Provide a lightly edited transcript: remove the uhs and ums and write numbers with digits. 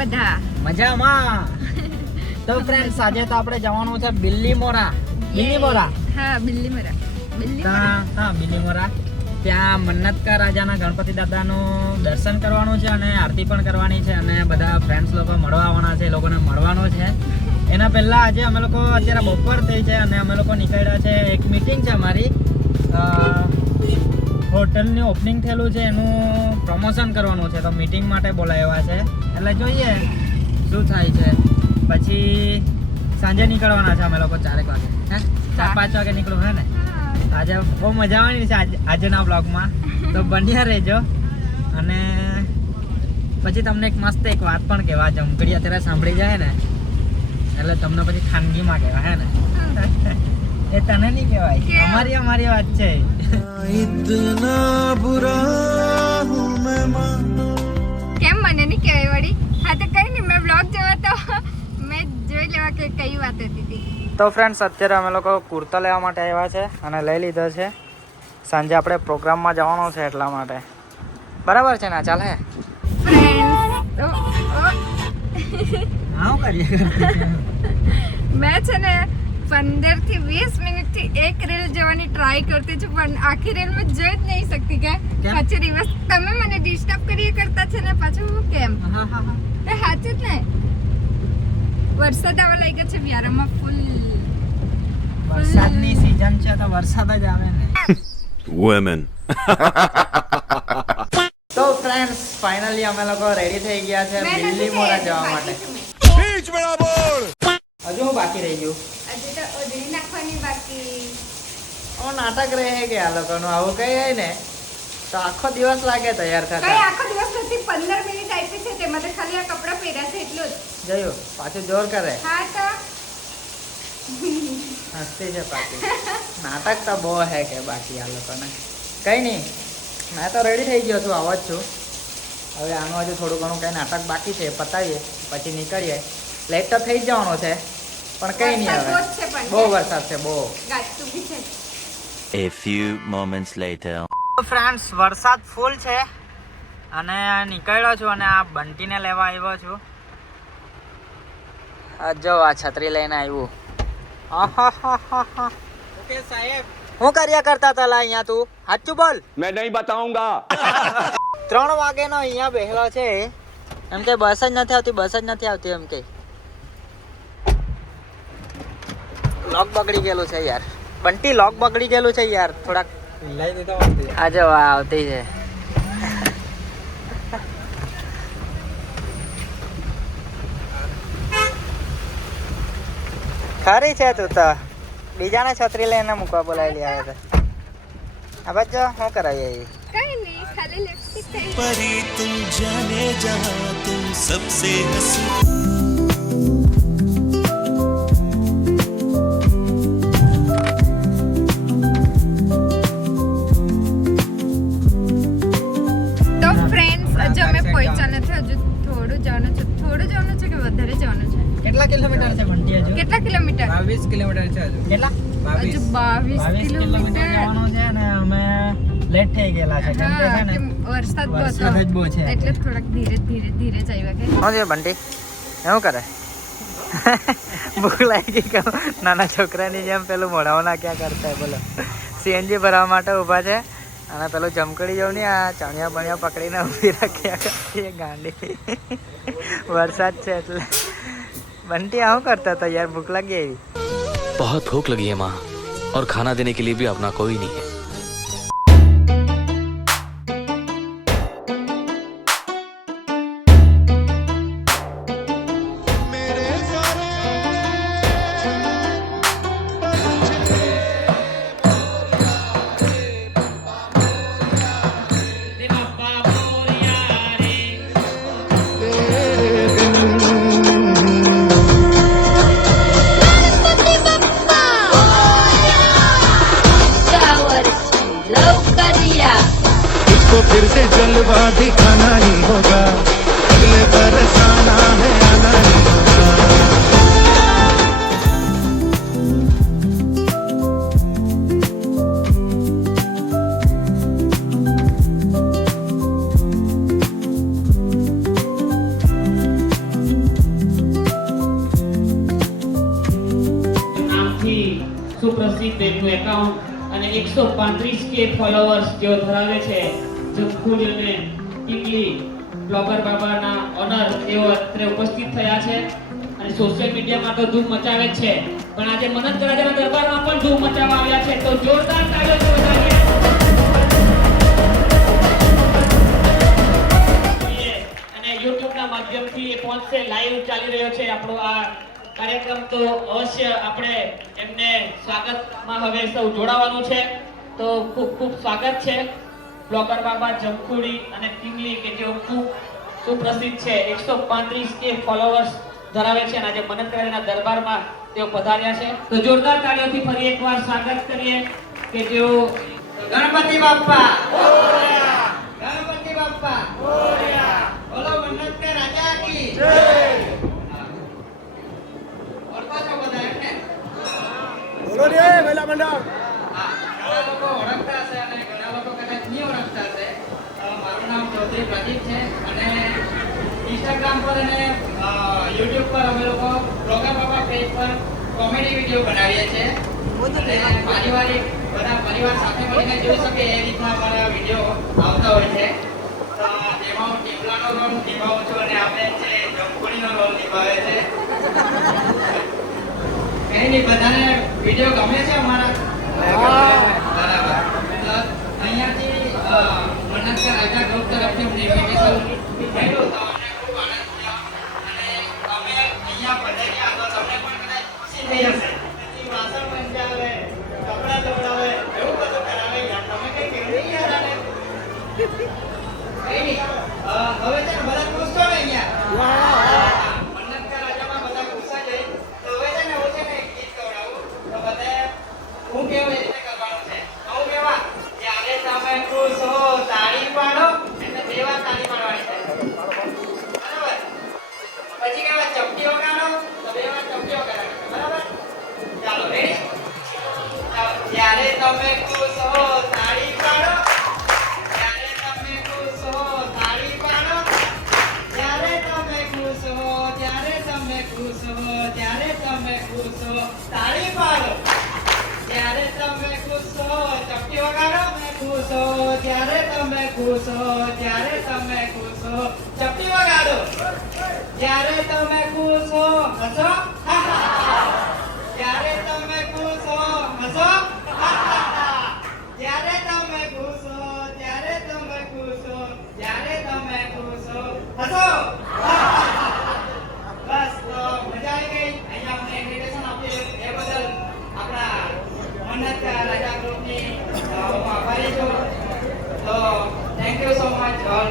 બધા? મજામાં. તો ફ્રેન્ડ્સ આજે તો આપણે જવાનું છે બિલ્લીમોરા. હા, બિલ્લીમોરા. હા, બિલ્લીમોરા. ત્યાં મન્નતકા રાજાના ગણપતિ દાદાનું દર્શન કરવાનું છે અને આરતી પણ કરવાની છે અને બધા ફ્રેન્ડ્સ લોકો મળવા આવવાના છે, એ લોકોને મળવાનું છે. એના પહેલા આજે અમે લોકો અત્યારે બપોર થઈ છે અને અમે લોકો નીકળ્યા છે. એક મીટિંગ છે અમારી, હોટલની ઓપનિંગ થયેલું છે, એનું પ્રમોશન કરવાનું છે, તો મીટિંગ માટે બોલાવ્યા છે. એટલે જોઈએ શું થાય છે. પછી સાંજે નીકળવાના છે અમે લોકો 4 વાગે. 4-5 વાગે નીકળવું હે ને? આજે બહુ મજા આવવાની છે આજના બ્લોગમાં, તો બન્યા રહેજો. અને પછી તમને એક મસ્ત એક વાત પણ કહેવા, જમકડી અત્યારે સાંભળી જાય ને એટલે તમને પછી ખાનગીમાં કહેવા, હે ને? એ તને નહીં કહેવાય, અમારી વાત છે. કેમ મને નહીં કહેવાય વળી? હા તો કઈ નહીં, મેં બ્લોગ જોયો તો મેં જોઈ લેવા કે કઈ વાત હતી તી. તો ફ્રેન્ડ્સ અત્યારે અમે લોકો કુર્તા લેવા માટે આવ્યા છે અને લઈ લીધો છે. સાંજે આપણે પ્રોગ્રામમાં જવાનો છે એટલા માટે. બરાબર છે ને? ચાલે મેં છે ને 15 થી 20 મિનિટથી એક રીલ જોવાની ટ્રાય કરતી છું, પણ આખી રીલ મેં જોઈ જ નહીં શકતી. કે પછી રિવર્સ તમે મને ડિસ્ટર્બ કરી કરતા છે ને પાછું કેમ? એ સાચું જ ને. વરસાદ આવવા લાગ્યો છે વ્યારામાં ફૂલ. વરસાદની સીઝન છે તો વરસાદ જ આવે ને. women તો ફ્રેન્ડ્સ ફાઇનલી અમે લોકો રેડી થઈ ગયા છે બિલ્લીમોરા જવા માટે. હજુ હું બાકી રહી ગયું? હજી તો ઓઢણી નાખવાની બાકી. નાટક રહે કે આ લોકોનું આવું કઈ હોય ને તો આખો દિવસ લાગે તૈયાર કઈ થતા. આખો દિવસ નથી, 15 મિનિટ આપી છે તેમાં તો ખાલી આ કપડાં પહેર્યા છે એટલું જ. જોયું પાછું જોર કરે. હા તો હસતી છે પાછી. નાટક તો બહુ હે કે બાકી આ લોકોને. કઈ નહીં, મેં તો રેડી થઈ ગયો છું, આવો જ છું. હવે આનું હજુ થોડું ઘણું કઈ નાટક બાકી છે, પતાવીએ પછી નીકળીએ. લેટ તો થઈ જ જવાનો છે પણ કઈ નહીં. હવે બહુ વરસાદ છે, બહુ. ગાજતું બી છે. a few moments later friends વરસાદ ફૂલ છે અને નીકળ્યો છું અને આ બંટીને લેવા આવ્યો છું. જો આ છત્રી લઈને આવ્યું. ઓકે સાહેબ, શું કર્યા કરતા હતા અહીંયા તું? સાચું બોલ. मैं नहीं बताऊंगा 3 વાગેનો અહીંયા બેઠેલો છે એમ કે બસ જ નથી આવતી એમ કે. લોક બગડી ગયેલું છે યાર. બંટી લોક બગડી ગયેલું છે યાર. થોડાક લઈ દીધો. આજે આવતી છે. ખરી છે તું તો. બીજાને છત્રી લઈને મૂકવા બોલાવી આવે છે. આ બાજુ શું કરાવીએ? કઈ નહીં, ખાલી લિપસ્ટિક થઈ. परी तुम जाने जहां तुम सबसे हंसी તો ફ્રેન્ડ્સ હજુ અમે પહોંચ્યા નથી. હજુ થોડું જવાનું છે કે વધારે જવાનું છે? કેટલા કિલોમીટર છે બંટી? હજુ કેટલા કિલોમીટર? 22 કિલોમીટર છે. હજુ કેટલા? હજુ 22 કિલોમીટર જવાનું છે અને અમે લેટ થઈ ગયેલા છે કેમ કે છે ને વરસાદ વરસાદ જ બહુ છે એટલે થોડાક ધીરે જ આવ્યા કે. શું છે બંટી? એવું કરે? ભૂખ લાગી ગઈ કે નાના છોકરાની જેમ પેલું મોઢાઓના ક્યાં કરતા બોલો. સીએનજી ભરવા માટે ઊભા છે અને પેલું જમકડી જવું નહીં, આ ચણિયા બણિયા પકડીને ઊભી રાખ્યા કરતી ગાંડી. વરસાદ છે એટલે. બંટી આવું કરતા હતા યાર, ભૂખ લાગી આવી. बहुत भूख लगी है माँ और खाना देने के लिए भी अपना कोई नहीं है. इसको फिर से जलवा दिखाना ही होगा, अगले बरस आना है आना ही होगा. સુપ્રસિદ્ધ વેબનું એકાઉન્ટ અને 135K ફોલોઅર્સ જેઓ ધરાવે છે જમખુડી અને ટીકલી બ્લોગર બાબાના ઓનર તેઓ અત્રે ઉપસ્થિત થયા છે અને સોશિયલ મીડિયામાં તો ધૂમ મચાવે જ છે, પણ આજે મનંત રાજાના દરબારમાં પણ ધૂમ મચાવવા આવ્યા છે, તો જોરદાર તાળીઓથી વધાવીએ. અને યુટ્યુબના માધ્યમથી એ પહોંચશે, લાઈવ ચાલી રહ્યો છે આપણો આ કાર્યક્રમ, તો અવશ્ય આપણે એમને સ્વાગતમાં હવે સૌ જોડાવાનું છે. તો ખૂબ ખૂબ સ્વાગત છે બ્લોગર બાબા જમખુડી અને ટીંગલી કે જેઓ ખૂબ સુપ્રસિદ્ધ છે, 135K ફોલોઅર્સ ધરાવે છે અને આજે મનંતરાયના દરબારમાં તેઓ પધાર્યા છે. તો જોરદાર તાળીઓથી ફરી એકવાર સ્વાગત કરીએ કે જેઓ ગણપતિ બાપ્પા મોરયા, ગણપતિ બાપ્પા મોરયા, બોલો મન્નતના રાજા કી જય. ઓળખો છો બધા એમને? બોલો રે મહિલા મંડળ. હા, ઘણા લોકો ઓળખતા હશે અને ઘણા લોકો કદાચ નહીં ઓળખતા હશે. મારું નામ ચૌધરી પ્રદીપ છે અને ઇન્સ્ટાગ્રામ પર અને યુટ્યુબ પર અમે લોકો બ્લોગર બાબા પેજ પર કોમેડી વિડીયો બનાવીએ છીએ અને પારિવારિક બધા પરિવાર સાથે મળીને જોઈ શકે એ રીતના અમારા વિડીયો આવતા હોય છે. જેમાં હું ટીમલાનો રોલ નિભાવું છું અને આપણે છે જમખુડીનો રોલ નિભાવે છે. કંઈ નહીં, બધાને વિડીયો ગમે છે અમારા? બરાબર. તો અહીંયાથી મન્નતના રાજા ગ્રુપ તરફથી અમને ઇન્વિટેશન મળ્યું તો અમને ખૂબ આનંદ થયો અને અમે અહીંયા પધાર્યા તો તમને પણ કદાચ ખુશી થઈ હશે. વાસણ મંજાવે, કપડાં ધોવડાવે, એવું બધું કરાવે. યાર તમે કંઈ કેવું નહીં યાર આને? કંઈ નહીં, હવે છે ને બધા ખુશ છો ને અહીંયા? મન્નતના રાજામાં બધા ખુશ જ હોય. તો હવે છે ને હું છે ને એક ગીત ગવડાવું તો બધા હું કેવું એ રીતે કરવાનું છે. હું કેવા જ્યારે તમે ખુશ હો તાળી પાડો, એટલે બે વાર તાળી પાડવાની છે. બરાબર? પછી કેવા ચપટી વગાડો તો બે વાર ચપટી વગાડવાની છે. બરાબર? ચાલો રેડી? ચાલો. જ્યારે તમે ખુશ હો તાળી પાડો, જ્યારે તમે ખુશ હો તાળી પાડો, જ્યારે તમે ખુશ હો, ત્યારે તમે ખુશ હો, ત્યારે તમે ખુશ હો તાળી પાડો, જ્યારે તમે ખુશ હો ચપટી વગાડો, ખુશ હો જ્યારે તમે ખુશ હો, ત્યારે તમે ખુશ હો ચપટી વગાડો, જ્યારે તમે ખુશ હો હસો, જ્યારે તમે ખુશ હો હસો, જ્યારે તમે ખુશ હો, ત્યારે તમે ખુશ હો, જ્યારે તમે ખુશ હો હસો. બસ, તો મજા આવી ગઈ. અહીંયા અમને ઇન્વિટેશન આપ્યું એ બદલ આપણા મન્નત રાજા ગ્રુપની હું આભારી છું. તો thank you so much all.